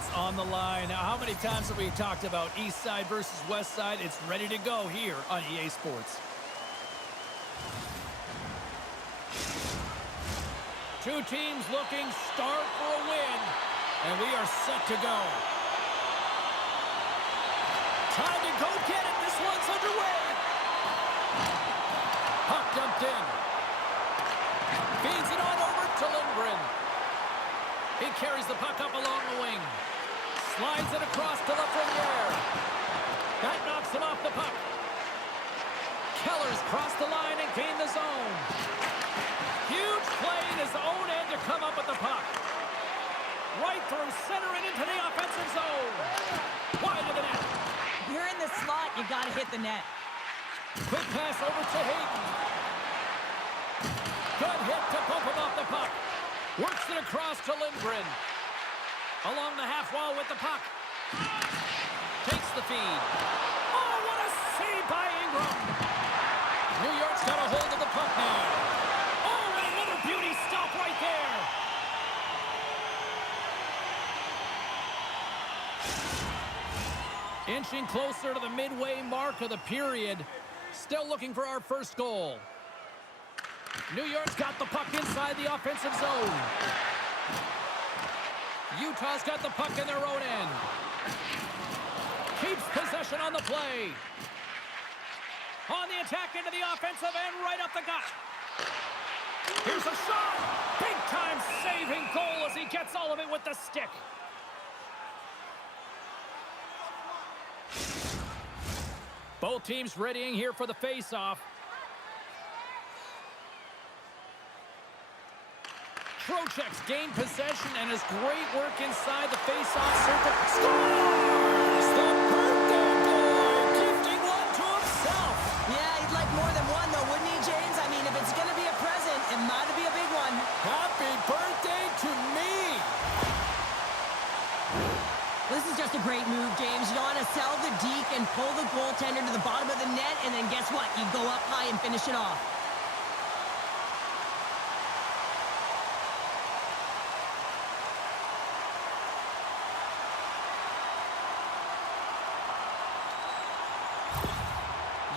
It's on the line. Now, how many times have we talked about East Side versus West Side? It's ready to go here on EA Sports. Two teams looking start for a win, and we are set to go. Time to go get it. This one's underway. Puck dumped in. Feeds it on over to Lindgren. He carries the puck up along the wing. Slides it across to Lafreniere. That knocks him off the puck. Keller's crossed the line and gained the zone. Huge play in his own end to come up with the puck. Right through center and into the offensive zone. Wide of the net. If you're in the slot, you got to hit the net. Quick pass over to Hayden. Good hit to bump him off the puck. Works it across to Lindgren. Along the half wall with the puck. Takes the feed. Oh, what a save by Ingram. New York's got a hold of the puck now. Oh, and another beauty stop right there. Inching closer to the midway mark of the period. Still looking for our first goal. New York's got the puck inside the offensive zone. Utah's got the puck in their own end. Keeps possession on the play. On the attack into the offensive end, right up the gut. Here's a shot. Big-time saving goal as he gets all of it with the stick. Both teams readying here for the face-off. Trocheck's gained possession and his great work inside the face-off circle. Scores the birthday boy, gifting one to himself. Yeah, he'd like more than one, though, wouldn't he, James? I mean, if it's going to be a present, it might be a big one. Happy birthday to me. This is just a great move, James. You want to sell the deke and pull the goaltender to the bottom of the net, and then guess what? You go up high and finish it off.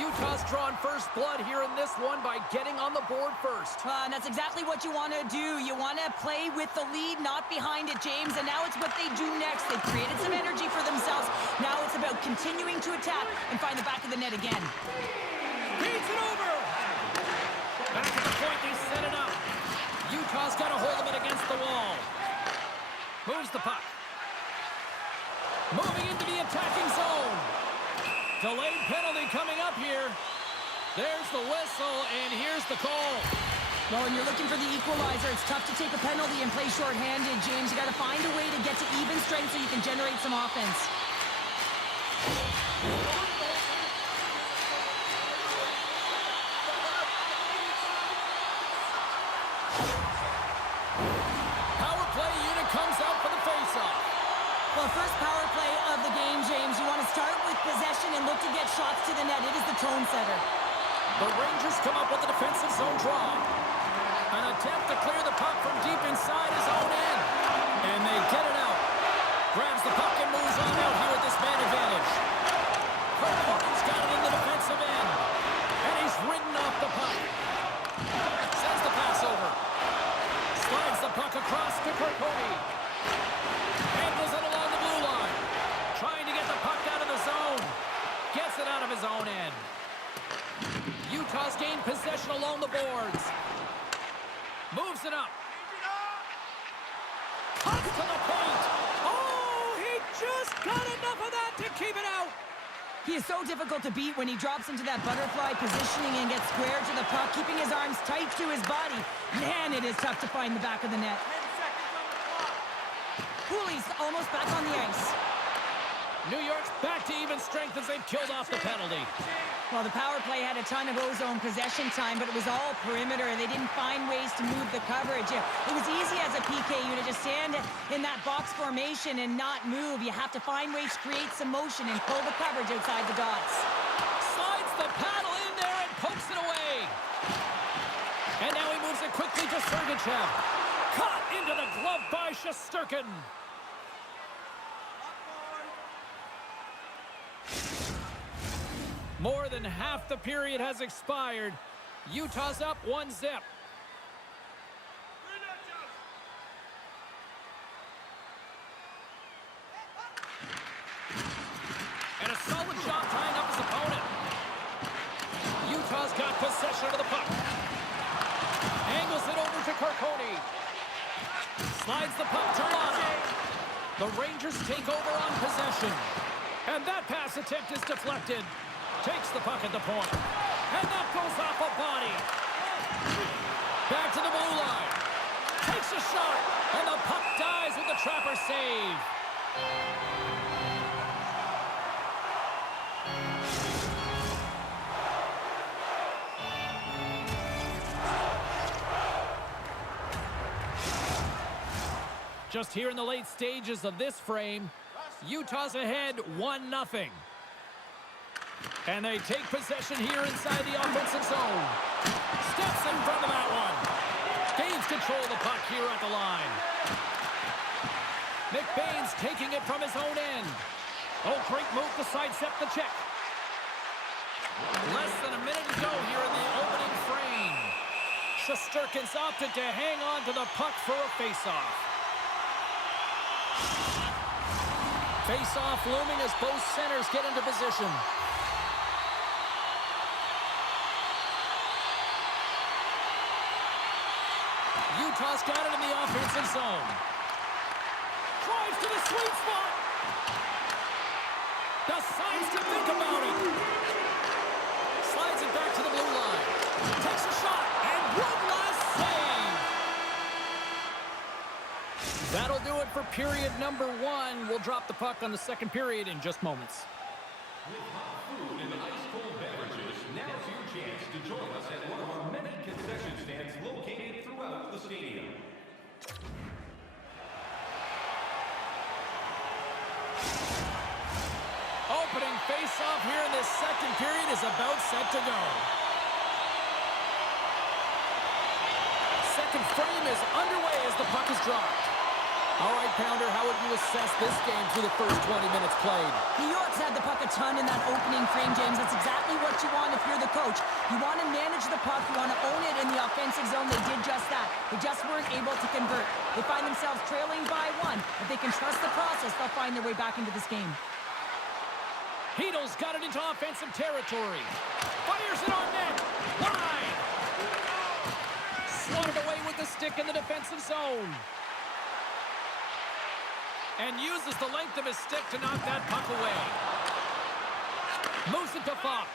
Utah's drawn first blood here in this one by getting on the board first. And that's exactly what you want to do. You want to play with the lead, not behind it, James. And now it's what they do next. They've created some energy for themselves. Now it's about continuing to attack and find the back of the net again. Beats it over. Back at the point, they set it up. Utah's got a hold of it against the wall. Moves the puck. Moving into the attacking zone. Delayed penalty coming up here. There's the whistle, and here's the call. Well, when you're looking for the equalizer, it's tough to take a penalty and play shorthanded, James. You got to find a way to get to even strength so you can generate some offense. Power play unit comes out for the face-off. Well, first power play of the game, James. You want to start with possession and look to get shots to the net. It is the tone setter. The Rangers come up with a defensive zone draw. An attempt to clear the puck from deep inside his own end. And they get it out. Grabs the puck and moves on out here with this man advantage. Kirkhope's got it in the defensive end. And he's ridden off the puck. Sends the pass over. Slides the puck across to Kirkhope. Handles it along the blue line. Trying to get the puck out of the zone. Gets it out of his own end. Utah's gained possession along the boards. Moves it up. Cuts to the paint. Oh, he just got enough of that to keep it out. He is so difficult to beat when he drops into that butterfly positioning and gets square to the puck, keeping his arms tight to his body. Man, it is tough to find the back of the net. Cooley's almost back on the ice. New York's back to even strength as they've killed off the penalty. Well, the power play had a ton of ozone possession time, but it was all perimeter. They didn't find ways to move the coverage. It was easy as a PK unit to stand in that box formation and not move. You have to find ways to create some motion and pull the coverage outside the dots. Slides the paddle in there and pokes it away. And now he moves it quickly to Sergachev. Caught into the glove by Shesterkin. More than half the period has expired. Utah's up 1-0. And a solid job tying up his opponent. Utah's got possession of the puck. Angles it over to Carcone. Slides the puck to Lana. The Rangers take over on possession. And that pass attempt is deflected. Takes the puck at the point. And that goes off a body. Back to the blue line. Takes a shot. And the puck dies with the Trapper save. Just here in the late stages of this frame, Utah's ahead 1-0. And they take possession here inside the offensive zone. Steps in front of that one. Gains control of the puck here at the line. McBain's taking it from his own end. Oh, great move to sidestep the check. Less than a minute to go here in the opening frame. Shesterkin's opted to hang on to the puck for a faceoff. Face-off looming as both centers get into position. Utah's got it in the offensive zone. Drives to the sweet spot. Decides to think about it. Slides it back to the blue line. Takes a shot. And one last save. That'll do it for period number 1. We'll drop the puck on the second period in just moments. With hot food and ice-cold beverages, now's your chance to join us at one of our many concession stands located throughout the stadium. Opening face-off here in this second period is about set to go. Second frame is underway as the puck is dropped. All right, Pounder, how would you assess this game through the first 20 minutes played? New York's had the puck a ton in that opening frame, James. That's exactly what you want if you're the coach. You want to manage the puck. You want to own it in the offensive zone. They did just that. They just weren't able to convert. They find themselves trailing by 1. If they can trust the process, they'll find their way back into this game. Hedo's got it into offensive territory. Fires it on net. Wide. Swatted away with the stick in the defensive zone. And uses the length of his stick to knock that puck away. Moves it to Fox.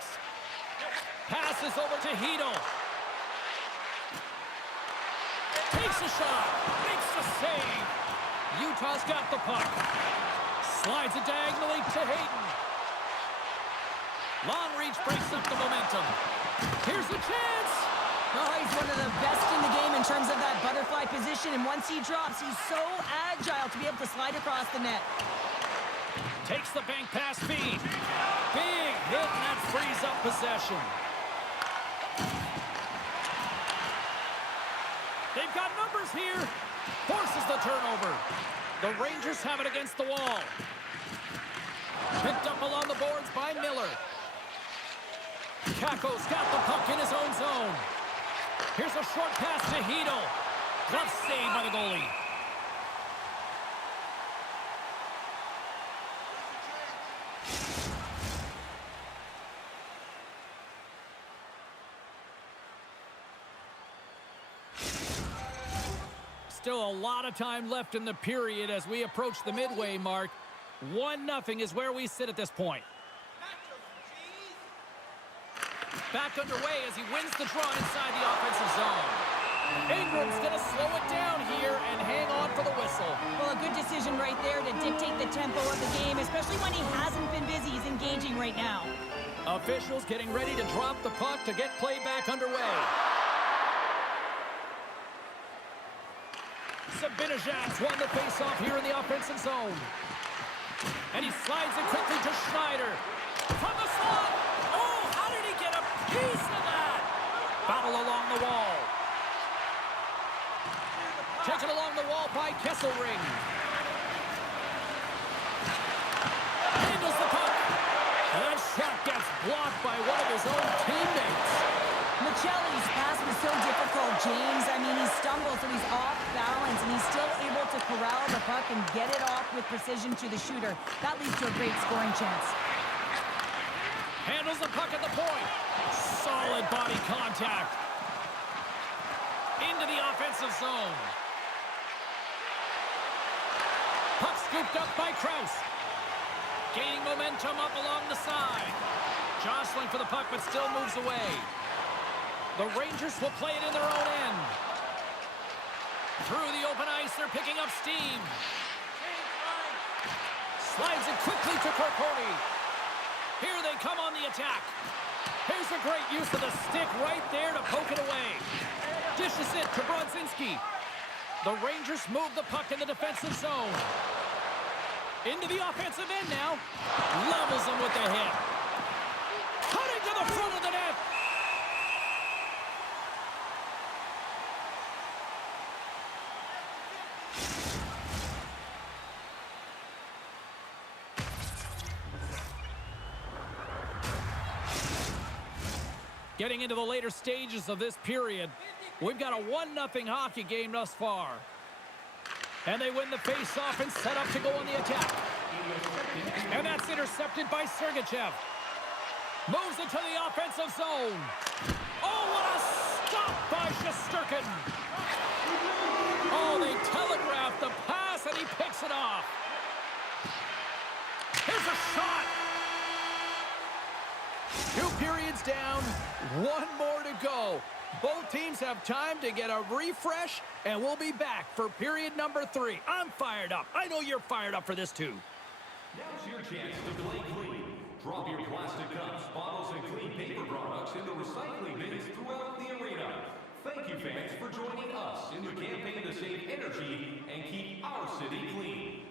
Passes over to Hedo. Takes a shot. Makes the save. Utah's got the puck. Slides it diagonally to Hayden. Long reach breaks up the momentum. Here's a chance. Oh, he's one of the best in the game in terms of that butterfly position. And once he drops, he's so agile to be able to slide across the net. Takes the bank pass feed. Big hit, and that frees up possession. They've got numbers here. Forces the turnover. The Rangers have it against the wall. Picked up along the boards by Miller. Kako's got the puck in his own zone. Here's a short pass to Hedo. Glove saved by the goalie. Still a lot of time left in the period as we approach the midway mark. 1-0 is where we sit at this point. Back underway as he wins the draw inside the offensive zone. Ingram's going to slow it down here and hang on for the whistle. Well, a good decision right there to dictate the tempo of the game, especially when he hasn't been busy. He's engaging right now. Officials getting ready to drop the puck to get play back underway. Sabinajad's won the faceoff here in the offensive zone. And he slides it quickly to Schneider. From the slot! Oh, how did he get a piece of that? Battle along the wall. Taken along the wall by Kesselring. Handles the puck. And that shot gets blocked by puck and get it off with precision to the shooter. That leads to a great scoring chance. Handles the puck at the point. Solid body contact. Into the offensive zone. Puck scooped up by Krause. Gaining momentum up along the side. Jostling for the puck, but still moves away. The Rangers will play it in their own end. Through the open ice, they're picking up steam. Slides it quickly to Corponi. Here they come on the attack. Here's a great use of the stick right there to poke it away. Dishes it to Brodzinski. The Rangers move the puck in the defensive zone. Into the offensive end now. Levels them with the hit. Cutting to the front of the net. Getting into the later stages of this period, we've got a 1-0 hockey game thus far. And they win the face-off and set up to go on the attack. And that's intercepted by Sergachev. Moves into the offensive zone. Oh, what a stop by Shesterkin. Oh, they telegraphed the pass, and he picks it off. Here's a shot. 2 periods down, 1 more to go. Both teams have time to get a refresh, and we'll be back for period number 3. I'm fired up. I know you're fired up for this too. Now's your chance to play clean. Drop your plastic cups, bottles, and clean paper products in the recycling bins throughout the arena. Thank you, fans, for joining us in the campaign to save energy and keep our city clean.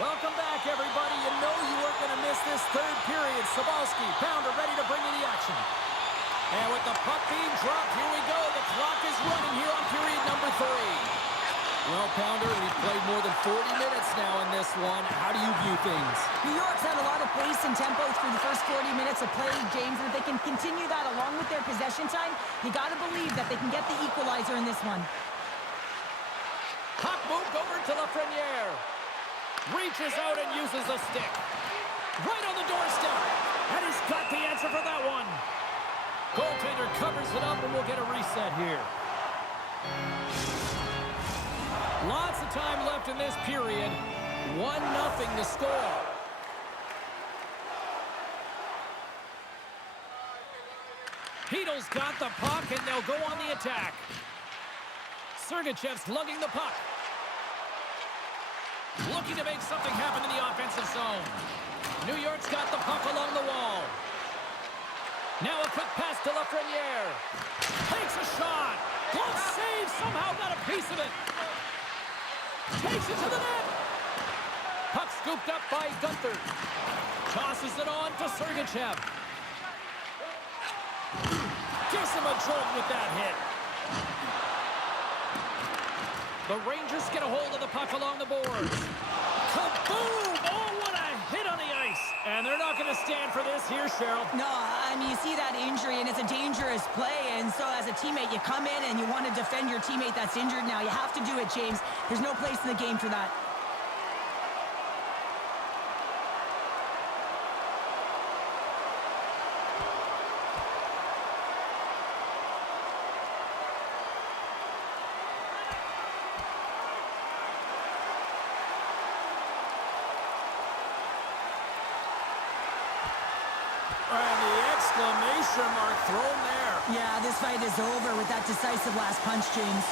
Welcome back, everybody. You know you weren't going to miss this 3rd period. Sabalski, Pounder ready to bring in the action. And with the puck being dropped, here we go. The clock is running here on period number 3. Well, Pounder, we've played more than 40 minutes now in this one. How do you view things? New York's had a lot of pace and tempo through the first 40 minutes of play, James, and if they can continue that along with their possession time, you got to believe that they can get the equalizer in this one. Puck moved over to Lafreniere. Reaches out and uses a stick. Right on the doorstep. And he's got the answer for that one. Goaltender covers it up, and we'll get a reset here. Lots of time left in this period. 1-0 to score. Heedle's got the puck, and they'll go on the attack. Sergachev's lugging the puck. Looking to make something happen in the offensive zone. New York's got the puck along the wall. Now a quick pass to Lafreniere. Takes a shot. Glove save. Somehow got a piece of it. Takes it to the net. Puck scooped up by Gunther. Tosses it on to Sergachev. Gives him a jolt with that hit. The Rangers get a hold of the puck along the boards. Kaboom! Oh, what a hit on the ice. And they're not going to stand for this here, Cheryl. No, I mean, you see that injury, and it's a dangerous play, and so as a teammate, you come in and you want to defend your teammate that's injured now. You have to do it, James. There's no place in the game for that. exclamation mark thrown there. Yeah, this fight is over with that decisive last punch, James.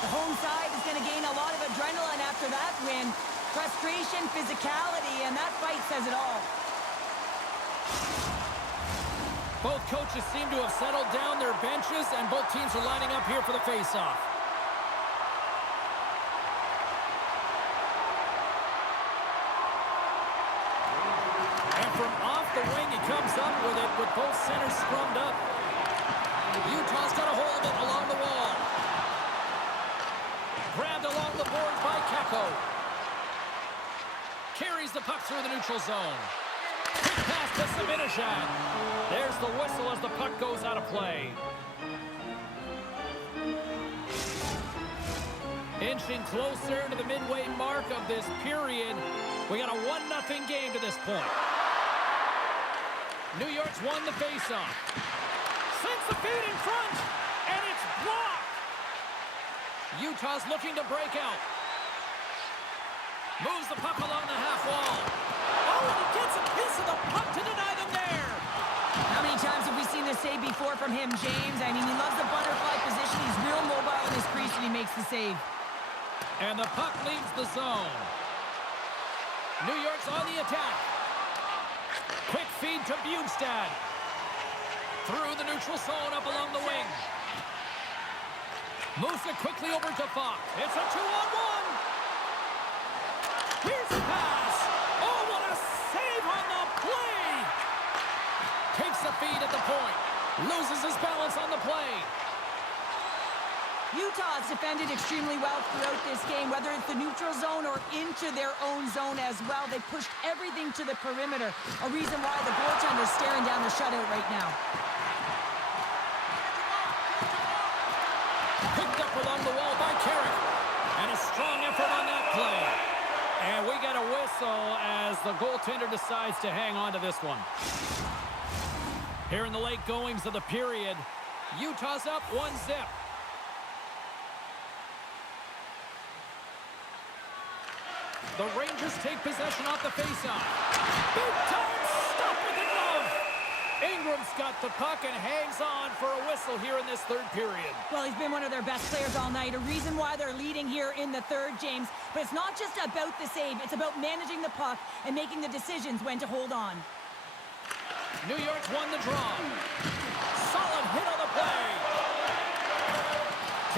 The home side is going to gain a lot of adrenaline after that win. Frustration, physicality, and that fight says it all. Both coaches seem to have settled down their benches, and both teams are lining up here for the face-off. And from off the wing, he comes up with it with both centers scrummed up. Utah's got a hold of it along the wall. Grabbed along the boards by Kako. Carries the puck through the neutral zone. Quick pass to Zibanejad. There's the whistle as the puck goes out of play. Inching closer to the midway mark of this period. We got a 1-0 game to this point. New York's won the faceoff. Sends the feed in front, and it's blocked. Utah's looking to break out. Moves the puck along the half wall. Oh, and he gets a piece of the puck to deny them there. How many times have we seen this save before from him, James? I mean, he loves the butterfly position. He's real mobile in his crease when he makes the save. And the puck leaves the zone. New York's on the attack. Quick feed to Bjugstad. Through the neutral zone up along the wing. Moves it quickly over to Fox. It's a 2-on-1. Here's the pass. Oh, what a save on the play. Takes the feed at the point. Loses his balance on the play. Utah has defended extremely well throughout this game, whether it's the neutral zone or into their own zone as well. They pushed everything to the perimeter, a reason why the goaltender's staring down the shutout right now. Picked up along the wall by Carrick. And a strong effort on that play. And we got a whistle as the goaltender decides to hang on to this one. Here in the late goings of the period, Utah's up 1-0. The Rangers take possession off the faceoff. Big time stop with the glove. Ingram's got the puck and hangs on for a whistle here in this third period. Well, he's been one of their best players all night, a reason why they're leading here in the third, James. But it's not just about the save, it's about managing the puck and making the decisions when to hold on. New York's won the draw. Solid hit on the play.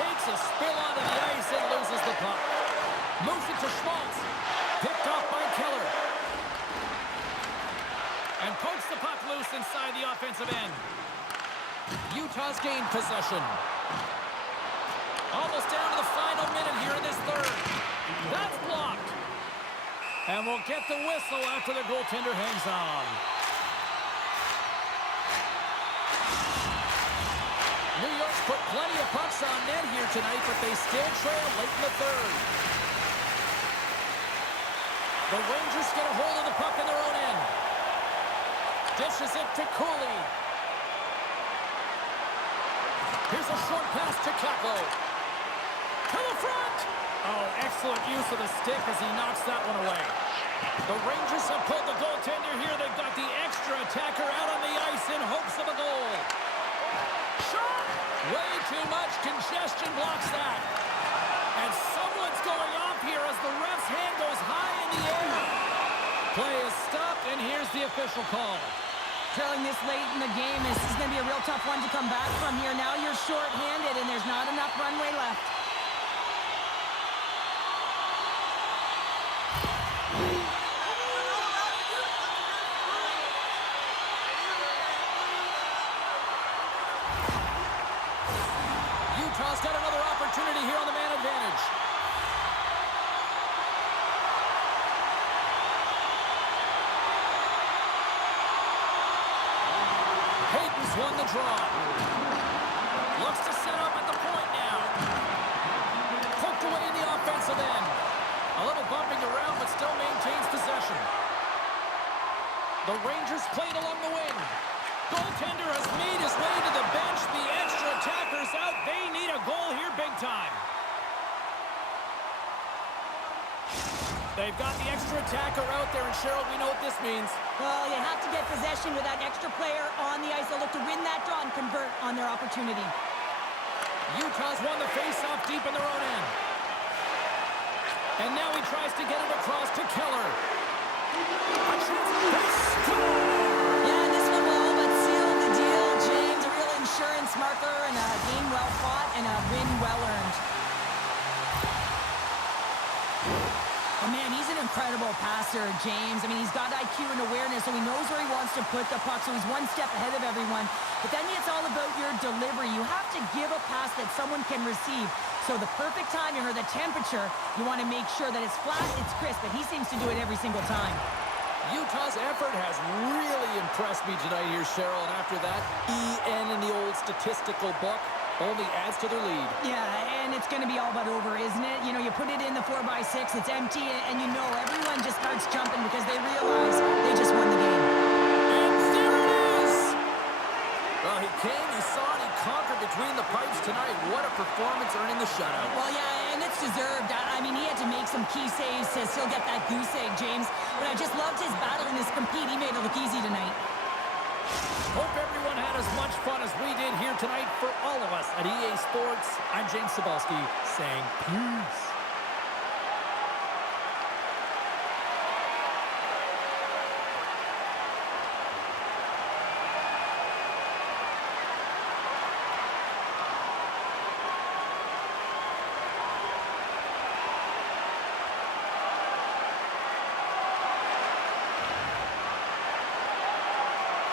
Takes a spill onto the ice and loses the puck. Moves it to Schmaltz. Picked off by Keller. And pokes the puck loose inside the offensive end. Utah's gained possession. Almost down to the final minute here in this third. That's blocked. And we'll get the whistle after the goaltender hangs on. New York's put plenty of pucks on net here tonight, but they still trail late in the third. The Rangers get a hold of the puck in their own end. Dishes it to Cooley. Here's a short pass to Kako. To the front. Oh, excellent use of the stick as he knocks that one away. The Rangers have pulled the goaltender here. They've got the extra attacker out on the ice in hopes of a goal. Shot! Way too much congestion blocks that. And someone's going off here as the ref's hand goes high in the air. Play is stopped, and here's the official call. Trailing this late in the game, this is going to be a real tough one to come back from here. Now you're short-handed, and there's not enough runway left. Utah's got another opportunity here on the man advantage. Hayden's won the draw. Looks to set up at the point now. Poked away in the offensive end. A little bumping around, but still maintains possession. The Rangers played along the wing. Goaltender has made his way to the bench. The extra attacker's out. They need a goal here big time. They They've got the extra attacker out there, and Cheryl, we know what this means. Well, you have to get possession with that extra player on the ice. They'll look to win that draw and convert on their opportunity. Utah's won the face-off deep in their own end. And now he tries to get it across to Keller. A chance. They score! Yeah, this one will all but seal the deal, James. A real insurance marker and a game well fought and a win well earned. Oh, man, he's an incredible passer, James. I mean, he's got IQ and awareness, so he knows where he wants to put the puck, so he's one step ahead of everyone. But then it's all about your delivery. You have to give a pass that someone can receive. So the perfect timing or the temperature, you want to make sure that it's flat, it's crisp, and he seems to do it every single time. Utah's effort has really impressed me tonight here, Cheryl, and after that, EN in the old statistical book only adds to their lead. Yeah, and it's going to be all but over, isn't it? You know, you put it in the 4x6, it's empty, and you know everyone just starts jumping because they realize they just won the game. And there it is! Well, he came, he saw it, he conquered between the pipes tonight. What a performance earning the shutout. Well, yeah, and it's deserved. I mean, he had to make some key saves to still get that goose egg, James. But I just loved his battle and his compete. He made it look easy tonight. Hope everyone had as much fun as we did here tonight. For all of us at EA Sports, I'm James Cebulski saying peace.